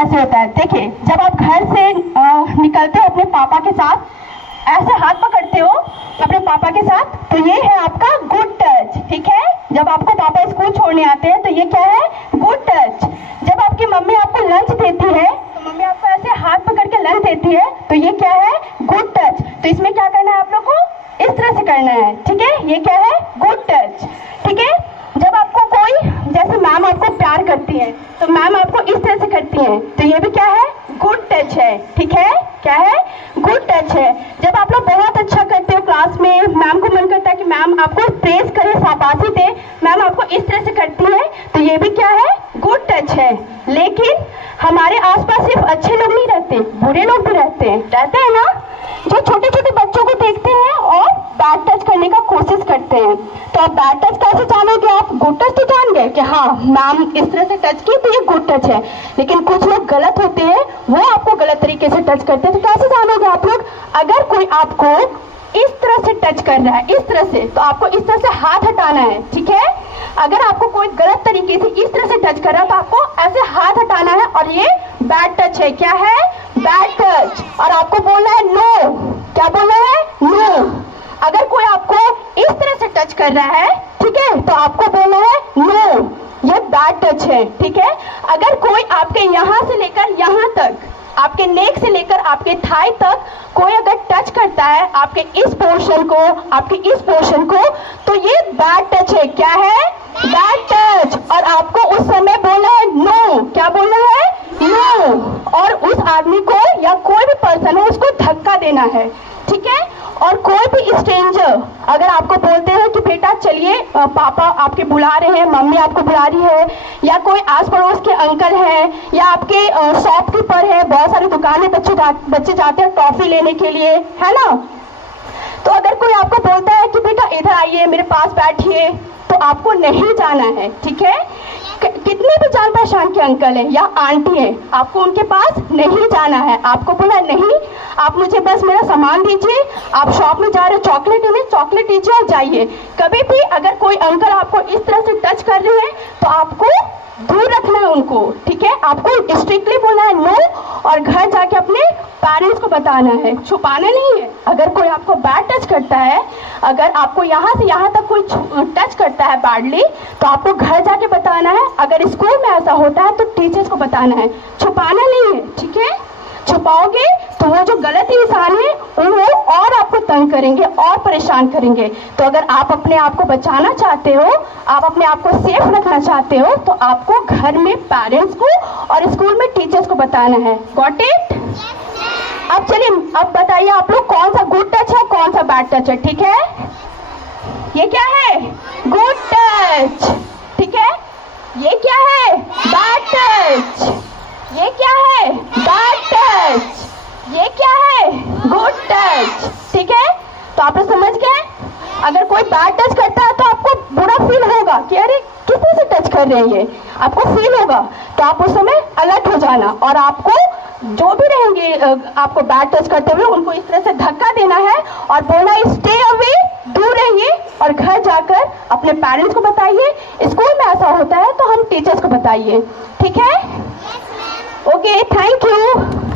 ऐसे होता है। देखिए, जब आप घर से निकलते हो अपने पापा के साथ, ऐसे हाथ पकड़ते हो अपने पापा के साथ, तो ये है आपका गुड टच। ठीक है, जब आपको पापा स्कूल छोड़ने आते हैं तो ये क्या है? Good touch. जब आपकी मम्मी आपको लंच देती है तो मम्मी आपको ऐसे हाथ पकड़ के लंच देती है, तो ये क्या है? Good touch. तो इसमें क्या करना है आप लोग को? इस तरह से करना है। ठीक है, ये क्या है? Good touch. ठीक है, जब आपको कोई, जैसे मैम आपको प्यार करती है तो मैम आपको इस तरह से करती है, तो ये भी क्या है? गुड टच है। ठीक है, क्या है? गुड टच है। जब आप लोग बहुत अच्छा करते हो क्लास में, मैम को मन करता है कि मैम आपको प्रेज करे, शाबाशी दे, मैम आपको इस तरह से करती है, तो ये भी क्या है? गुड टच है। लेकिन हमारे आसपास सिर्फ अच्छे लोग नहीं रहते, बुरे लोग भी रहते हैं ना, जो छोटे छोटे बच्चों को देखते हैं और बैड टच करने का कोशिश करते हैं। तो आप बैड टच कैसे जानोगे? आप गुड टच तो जान गए कि हाँ मैम इस तरह से टच की तो ये गुड टच है, लेकिन कुछ लोग गलत होते हैं, वो आपको गलत तरीके से टच करते हैं। तो कैसे जानोगे आप लोग? अगर कोई आपको इस तरह से टच कर रहा है, इस तरह से, तो आपको इस तरह से हाथ हटाना है। ठीक है, अगर आपको कोई गलत तरीके से इस तरह से टच कर रहा है तो आपको ऐसे हाथ हटाना है, और ये बैड टच है। क्या है? Bad touch. और आपको बोलना है नो। क्या बोलना है? नो। अगर कोई आपको इस तरह से टच कर रहा है, ठीक है, तो आपको बोलना है नो, ये बैड टच है। ठीक है, अगर कोई आपके यहाँ से लेकर यहाँ तक, आपके नेक से लेकर आपके थाई तक कोई अगर टच करता है आपके इस पोर्शन को, आपके इस पोर्शन को, तो ये बैड टच है। क्या है? Bad touch. और आपको उस समय बोलना है नो। क्या बोलना है? नो। और उस आदमी को या कोई भी पर्सन हो उसको धक्का देना है। ठीक है, और कोई भी स्ट्रेंजर अगर आपको बोलते हैं कि बेटा चलिए, पापा आपके बुला रहे हैं, मम्मी आपको बुला रही है, या कोई आस पड़ोस के अंकल हैं, या आपके शॉपकीपर है, बहुत सारी दुकानें बच्चे जाते हैं टॉफी लेने के लिए, है ना, तो अगर कोई आपको बोलता है कि बेटा इधर आइए, मेरे पास बैठिए, तो आपको नहीं जाना है। ठीक है, कितने भी जान पहचान के अंकल हैं या आंटी हैं, आपको उनके पास नहीं जाना है। आपको बोला नहीं, आप मुझे बस मेरा सामान दीजिए, आप शॉप में जा रहे हो चॉकलेट दीजिए और जाइए। कभी भी अगर कोई अंकल आपको इस तरह से टच कर रहे हैं तो आपको दूर रखना है उनको। ठीक है, आपको स्ट्रिक्टली बोलना है नो, और घर जाके अपने पेरेंट्स को बताना है, छुपाना नहीं है। अगर कोई आपको बैड टच करता है, अगर आपको यहाँ से यहाँ तक कोई टच करता है बैडली, तो आपको घर जाके बताना है। अगर स्कूल में ऐसा होता है तो टीचर्स को बताना है, छुपाना नहीं है। ठीक है, छुपाओगे तो वो जो गलत इंसान है वो और आपको तंग करेंगे और परेशान करेंगे। तो अगर आप अपने आप को बचाना चाहते हो, आप अपने आप को सेफ रखना चाहते हो, तो आपको घर में पेरेंट्स को और स्कूल में टीचर्स को बताना है। Got it? अब चलिए, अब बताइए आप लोग कौन सा गुड टच है, कौन सा बैड टच है। ठीक है, ये क्या है? Good touch. ठीक है, ये क्या है? Bad touch. ये क्या है? Bad touch. ये क्या है? Good touch. ठीक है, तो आप लोग समझ गए? अगर कोई बैड टच करता है तो आपको बुरा फील होगा कि अरे किस तरह से टच कर रहे हैं ये, आपको फील होगा। तो आप उस समय अलर्ट हो जाना, और आपको जो भी रहेंगे आपको बैड टच करते हुए उनको इस तरह से धक्का देना है और बोलना स्टे अवे, दूर रहिए, और घर जाकर अपने पेरेंट्स को बताइए। स्कूल में ऐसा होता है तो हम टीचर्स को बताइए। ठीक है, ओके, थैंक यू।